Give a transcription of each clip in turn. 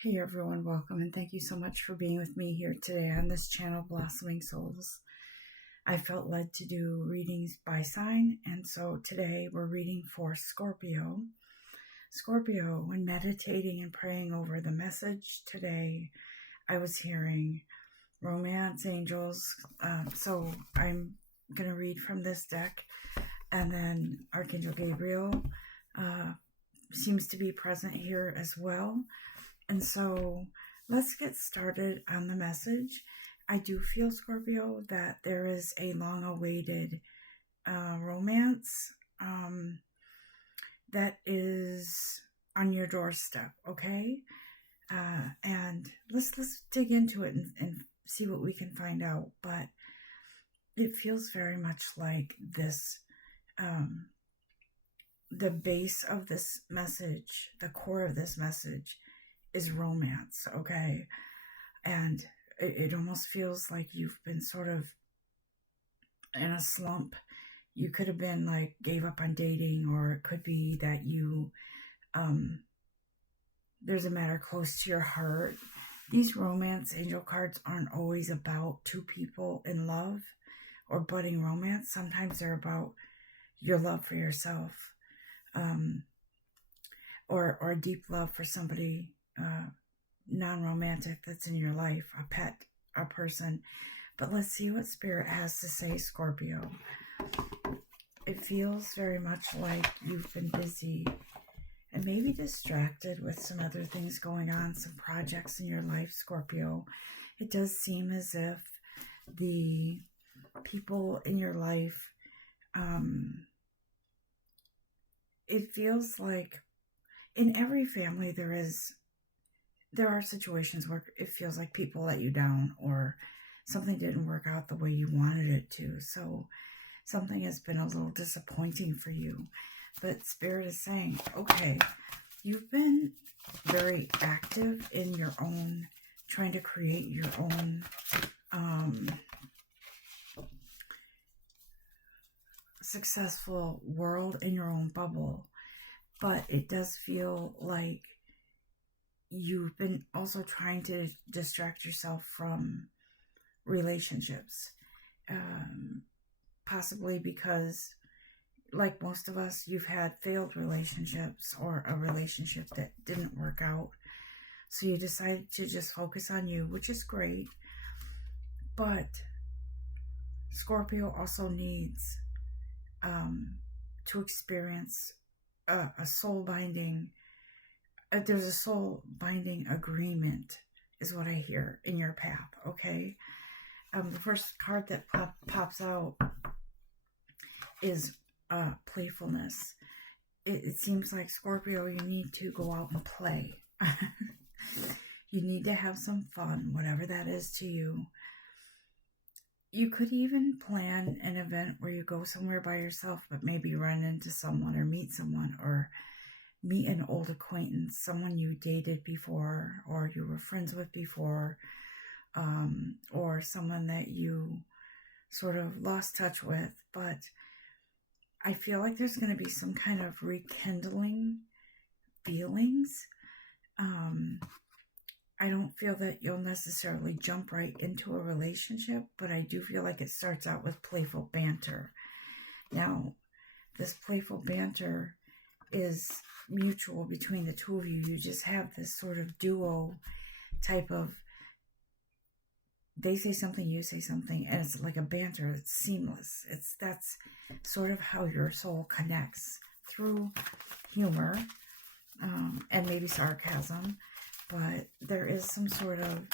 Hey everyone, welcome and thank you so much for being with me here today on this channel, Blossoming Souls. I felt led to do readings by sign, and so today we're reading for Scorpio. Scorpio, when meditating and praying over the message today, I was hearing romance angels. So I'm going to read from this deck, and then Archangel Gabriel seems to be present here as well. And so let's get started on the message. I do feel, Scorpio, that there is a long-awaited romance that is on your doorstep, okay? And let's dig into it and see what we can find out. But it feels very much like this, the base of this message, the core of this message is romance, okay? And it almost feels like you've been sort of in a slump. You could have been like gave up on dating, or it could be that you there's a matter close to your heart. These romance angel cards aren't always about two people in love or budding romance. Sometimes they're about your love for yourself, or a deep love for somebody non-romantic that's in your life, a pet, a person. But let's see what Spirit has to say, Scorpio. It feels very much like you've been busy and maybe distracted with some other things going on, some projects in your life, Scorpio. It does seem as if the people in your life, it feels like in every family there are situations where it feels like people let you down, or something didn't work out the way you wanted it to. So something has been a little disappointing for you. But Spirit is saying, okay, you've been very active in your own, trying to create your own successful world in your own bubble. But it does feel like you've been also trying to distract yourself from relationships, possibly because, like most of us, you've had failed relationships or a relationship that didn't work out. So you decided to just focus on you, which is great. But Scorpio also needs to experience a soul binding. There's a soul binding agreement is what I hear in your path, okay? The first card that pops out is playfulness. It seems like, Scorpio, you need to go out and play. You need to have some fun, whatever that is to you. You could even plan an event where you go somewhere by yourself, but maybe run into someone or meet someone, or meet an old acquaintance, someone you dated before or you were friends with before, or someone that you sort of lost touch with. But I feel like there's going to be some kind of rekindling feelings. I don't feel that you'll necessarily jump right into a relationship, but I do feel like it starts out with playful banter. Now, this playful banter is mutual between the two of you. You just have this sort of duo type of, they say something, you say something, and it's like a banter. It's seamless. That's sort of how your soul connects, through humor and maybe sarcasm. But there is some sort of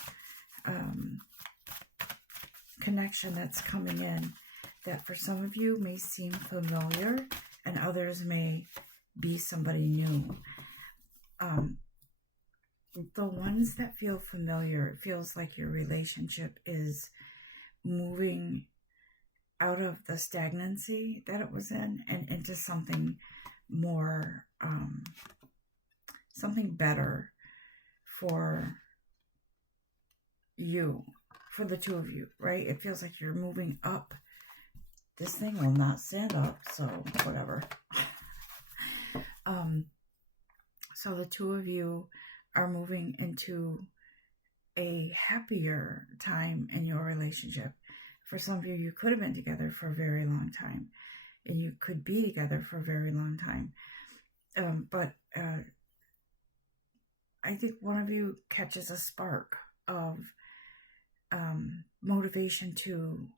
connection that's coming in that for some of you may seem familiar, and others may be somebody new. The ones that feel familiar, it feels like your relationship is moving out of the stagnancy that it was in and into something more, something better for you, for the two of you, right? It feels like you're moving up. This thing will not stand up, so whatever. So the two of you are moving into a happier time in your relationship. For some of you, you could have been together for a very long time, and you could be together for a very long time. But I think one of you catches a spark of motivation to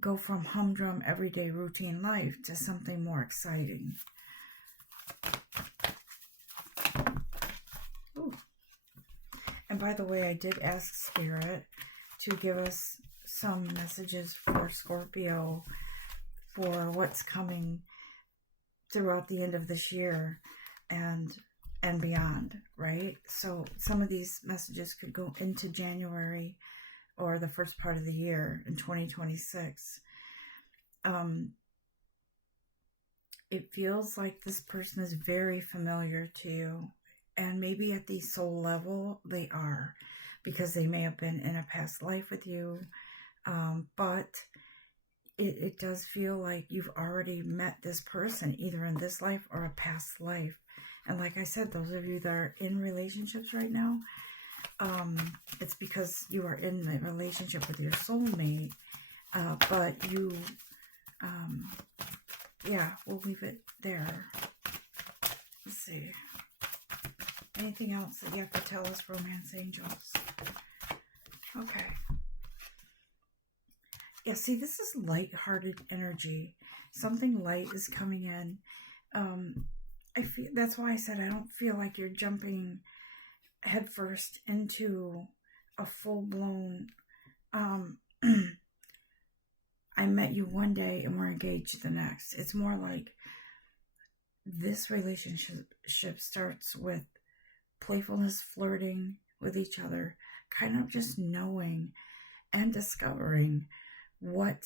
go from humdrum everyday routine life to something more exciting. Ooh. And by the way, I did ask Spirit to give us some messages for Scorpio for what's coming throughout the end of this year and beyond, right? So some of these messages could go into January or the first part of the year in 2026. It feels like this person is very familiar to you, and maybe at the soul level they are, because they may have been in a past life with you, but it does feel like you've already met this person either in this life or a past life. And like I said, those of you that are in relationships right now, it's because you are in the relationship with your soulmate, but you, yeah, we'll leave it there. Let's see. Anything else that you have to tell us, romance angels? Okay. Yeah, see, this is light-hearted energy. Something light is coming in. I feel that's why I said I don't feel like you're jumping headfirst into a full-blown I met you one day and we're engaged the next. It's more like this relationship starts with playfulness, flirting with each other, kind of just knowing and discovering what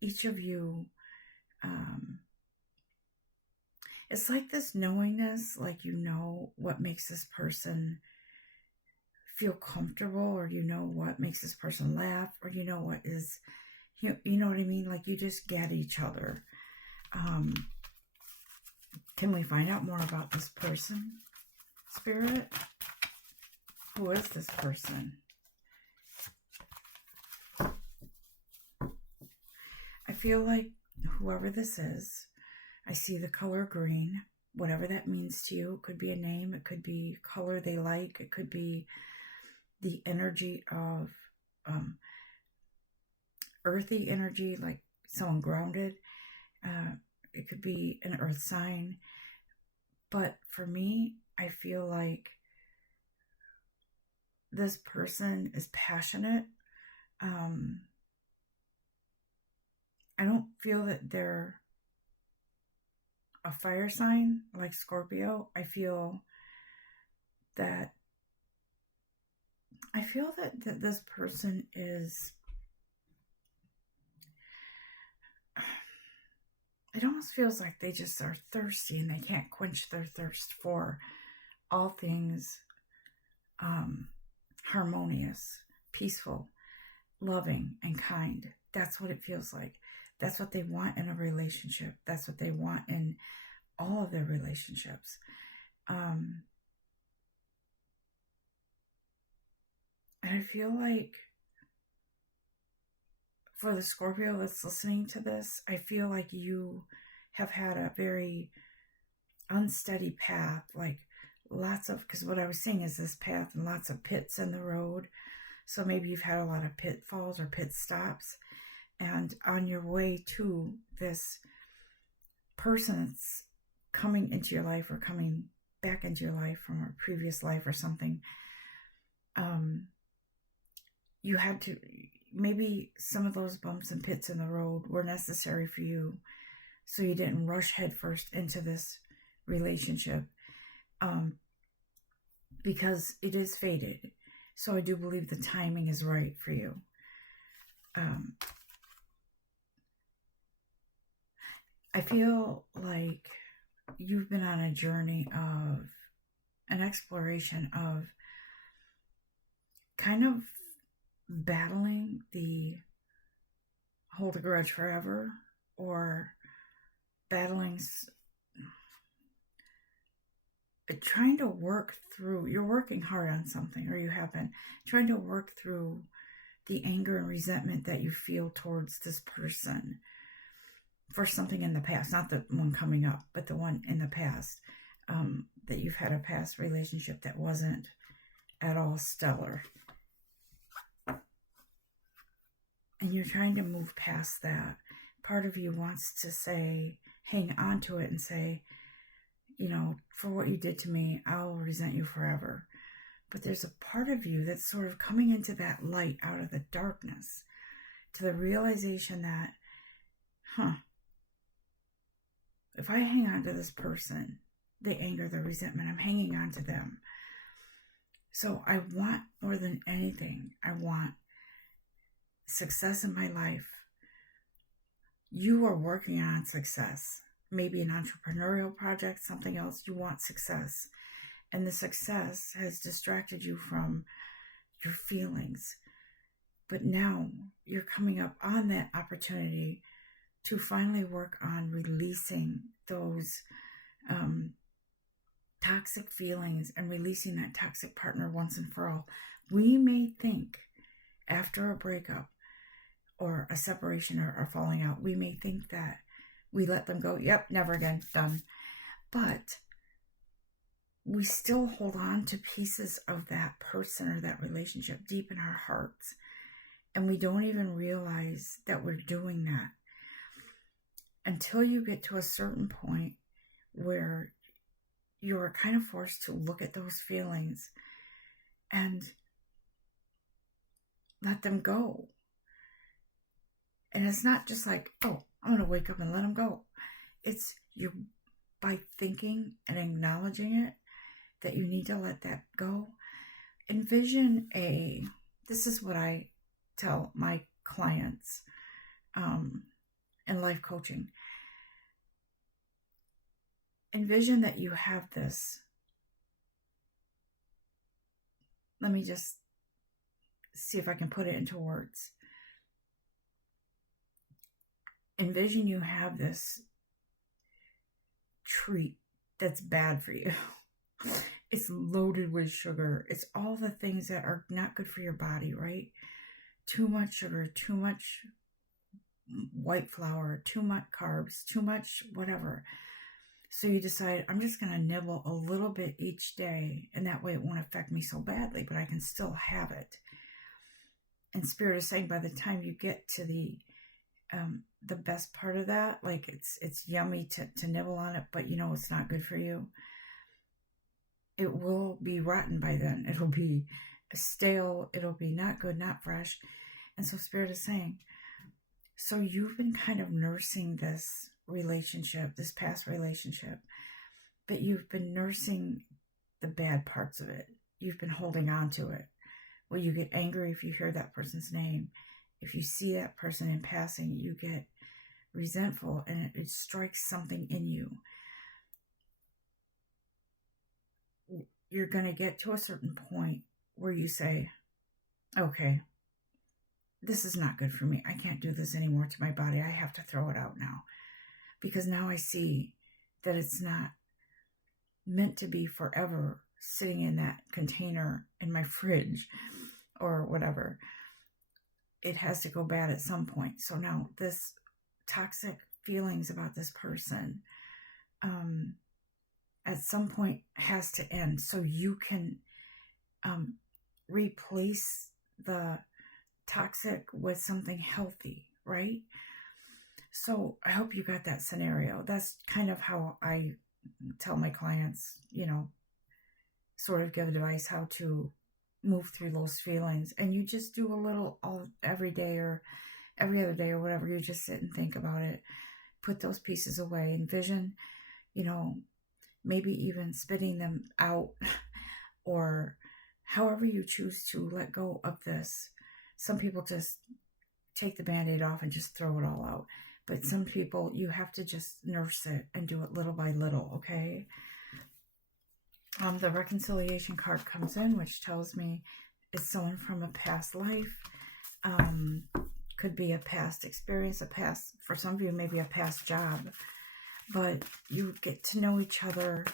each of you, it's like this knowingness, like you know what makes this person feel comfortable, or you know what makes this person laugh, or you know what is, you know what I mean? Like you just get each other. Can we find out more about this person, Spirit? Who is this person? I feel like whoever this is, I see the color green, whatever that means to you. It could be a name, it could be color they like, it could be the energy of earthy energy, like someone grounded. It could be an earth sign. But for me, I feel like this person is passionate. I don't feel that they're a fire sign like Scorpio. I feel that this person is, it almost feels like they just are thirsty and they can't quench their thirst for all things harmonious, peaceful, loving, and kind. That's what it feels like. That's what they want in a relationship. That's what they want in all of their relationships. And I feel like for the Scorpio that's listening to this, I feel like you have had a very unsteady path, like lots of, because what I was seeing is this path and lots of pits in the road. So maybe you've had a lot of pitfalls or pit stops. And on your way to this person that's coming into your life or coming back into your life from a previous life or something, you had to, maybe some of those bumps and pits in the road were necessary for you, so you didn't rush headfirst into this relationship, because it is fated. So I do believe the timing is right for you. I feel like you've been on a journey of an exploration of kind of battling the hold a grudge forever, or battling trying to work through, you're working hard on something, or you have been trying to work through the anger and resentment that you feel towards this person for something in the past, not the one coming up, but the one in the past, that you've had a past relationship that wasn't at all stellar. And you're trying to move past that. Part of you wants to say, hang on to it and say, for what you did to me, I'll resent you forever. But there's a part of you that's sort of coming into that light out of the darkness, to the realization that, if I hang on to this person, the anger, the resentment, I'm hanging on to them. So I want, more than anything, I want success in my life. You are working on success. Maybe an entrepreneurial project, something else. You want success. And the success has distracted you from your feelings. But now you're coming up on that opportunity to finally work on releasing those toxic feelings and releasing that toxic partner once and for all. We may think after a breakup or a separation or a falling out, we may think that we let them go. Yep, never again, done. But we still hold on to pieces of that person or that relationship deep in our hearts. And we don't even realize that we're doing that until you get to a certain point where you're kind of forced to look at those feelings and let them go. And it's not just like, oh, I'm going to wake up and let them go. It's you, by thinking and acknowledging it, that you need to let that go. Envision this is what I tell my clients in life coaching. Envision that you have this. Let me just see if I can put it into words. Envision you have this treat that's bad for you. It's loaded with sugar. It's all the things that are not good for your body, right? Too much sugar, too much white flour, too much carbs, too much whatever. So you decide, I'm just going to nibble a little bit each day, and that way it won't affect me so badly, but I can still have it. And Spirit is saying, by the time you get to the best part of that, like it's yummy to nibble on it, but it's not good for you. It will be rotten by then. It'll be stale. It'll be not good, not fresh. And so Spirit is saying, so you've been kind of nursing this relationship, this past relationship, but you've been nursing the bad parts of it. You've been holding on to it. Well, you get angry if you hear that person's name. If you see that person in passing, you get resentful, and it strikes something in you. You're going to get to a certain point where you say, okay, this is not good for me. I can't do this anymore to my body. I have to throw it out now. Because now I see that it's not meant to be forever sitting in that container in my fridge or whatever. It has to go bad at some point. So now this toxic feelings about this person at some point has to end, so you can replace the toxic with something healthy, right? So I hope you got that scenario. That's kind of how I tell my clients, sort of give advice how to move through those feelings. And you just do a little every day or every other day or whatever. You just sit and think about it. Put those pieces away. Envision, maybe even spitting them out or however you choose to let go of this. Some people just take the Band-Aid off and just throw it all out. But some people, you have to just nurse it and do it little by little, okay? The reconciliation card comes in, which tells me it's someone from a past life. Could be a past experience, for some of you, maybe a past job. But you get to know each other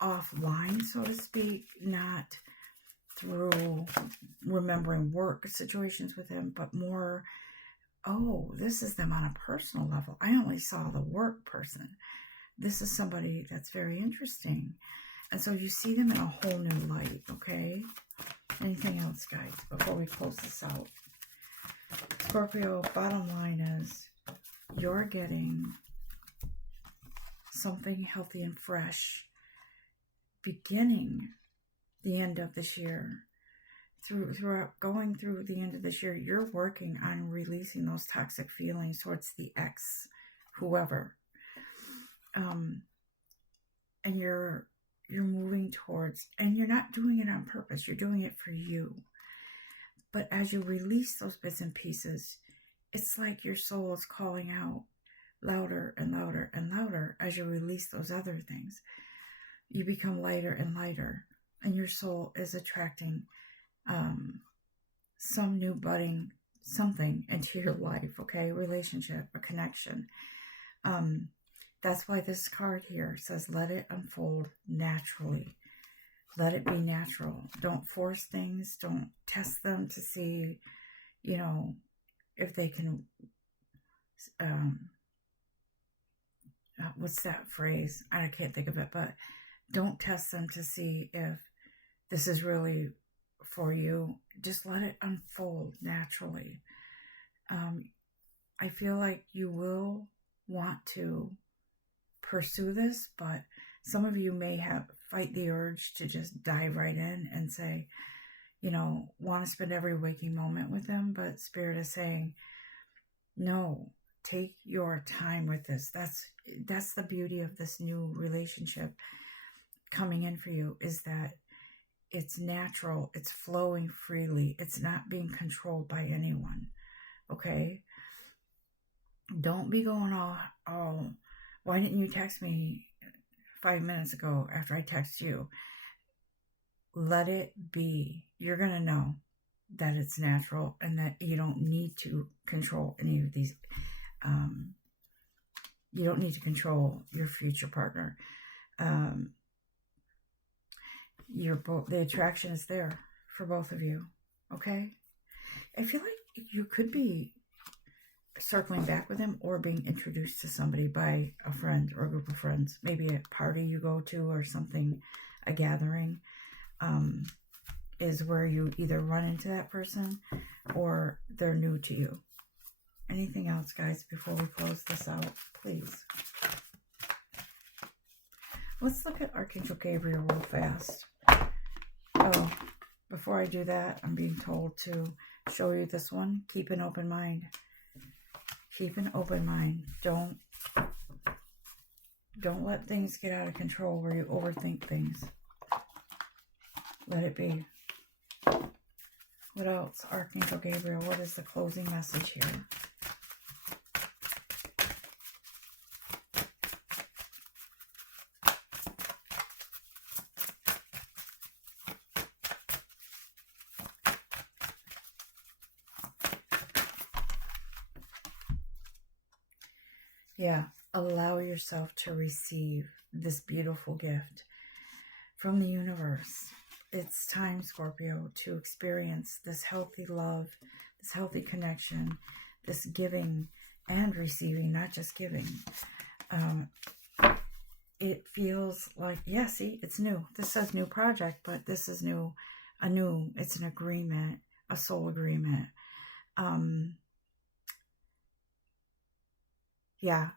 offline, so to speak, not through remembering work situations with him, but more, oh, this is them on a personal level. I only saw the work person. This is somebody that's very interesting. And so you see them in a whole new light, okay? Anything else, guys, before we close this out? Scorpio, bottom line is you're getting something healthy and fresh beginning the end of this year. Throughout going through the end of this year, you're working on releasing those toxic feelings towards the ex, whoever. And you're moving towards, and you're not doing it on purpose. You're doing it for you. But as you release those bits and pieces, it's like your soul is calling out louder and louder and louder as you release those other things. You become lighter and lighter, and your soul is attracting some new budding something into your life, okay? Relationship, a connection. That's why this card here says, let it unfold naturally. Let it be natural. Don't force things. Don't test them to see, you know, if they can, what's that phrase? I can't think of it, but don't test them to see if this is really for you. Just let it unfold naturally. I feel like you will want to pursue this, but some of you may fight the urge to just dive right in and say, you know, want to spend every waking moment with them, but Spirit is saying, no, take your time with this. That's the beauty of this new relationship coming in for you, is that it's natural, it's flowing freely, it's not being controlled by anyone, okay? Don't be going all why didn't you text me 5 minutes ago after I text you? Let it be. You're going to know that it's natural and that you don't need to control any of these. You don't need to control your future partner. The attraction is there for both of you, okay? I feel like you could be circling back with him or being introduced to somebody by a friend or a group of friends, maybe a party you go to or something, a gathering, is where you either run into that person or they're new to you. Anything else, guys, before we close this out, please? Let's look at Archangel Gabriel real fast. Oh, before I do that, I'm being told to show you this one. Keep an open mind. Keep an open mind. Don't let things get out of control where you overthink things. Let it be. What else? Archangel Gabriel, what is the closing message here? Yeah, allow yourself to receive this beautiful gift from the universe. It's time, Scorpio, to experience this healthy love, this healthy connection, this giving and receiving, not just giving. It feels like, yeah, see, it's new. This says new project, but this is new, it's an agreement, a soul agreement. Yeah,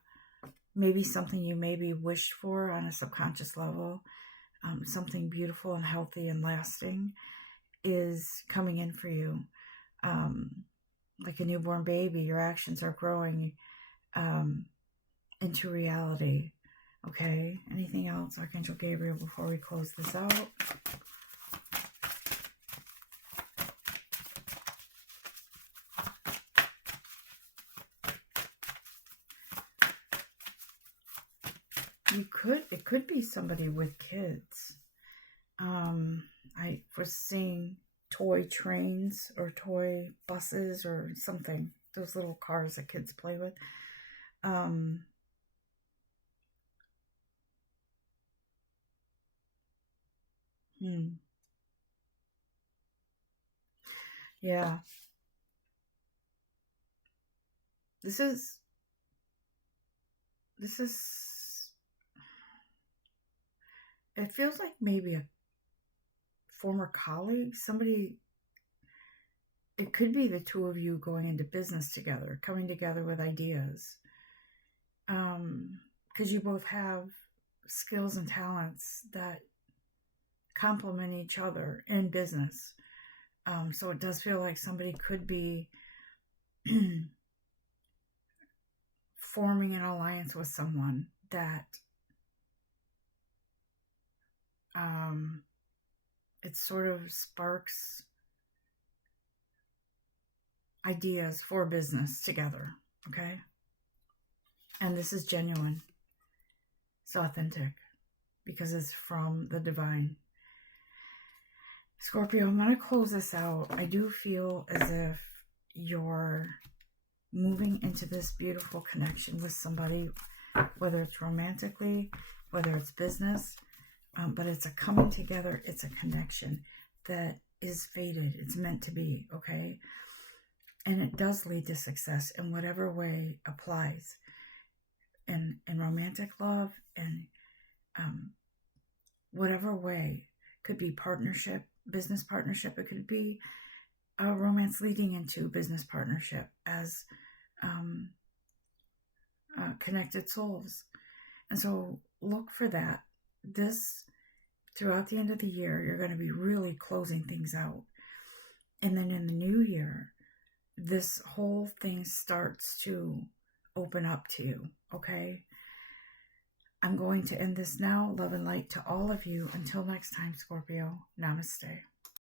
maybe something you maybe wished for on a subconscious level, something beautiful and healthy and lasting is coming in for you. Like a newborn baby, your actions are growing into reality. Okay, anything else, Archangel Gabriel, before we close this out? It could be somebody with kids. I was seeing toy trains or toy buses or something. Those little cars that kids play with. Yeah. This is, it feels like maybe a former colleague, somebody, it could be the two of you going into business together, coming together with ideas. Because you both have skills and talents that complement each other in business. So it does feel like somebody could be forming an alliance with someone that it sort of sparks ideas for business together. Okay. And this is genuine. It's authentic because it's from the divine. Scorpio, I'm going to close this out. I do feel as if you're moving into this beautiful connection with somebody, whether it's romantically, whether it's business, but it's a coming together. It's a connection that is fated. It's meant to be, okay? And it does lead to success in whatever way applies. In romantic love, and whatever way, could be partnership, business partnership. It could be a romance leading into business partnership as connected souls. And so look for that. This, throughout the end of the year, you're going to be really closing things out. And then in the new year, this whole thing starts to open up to you, okay? I'm going to end this now. Love and light to all of you. Until next time, Scorpio. Namaste.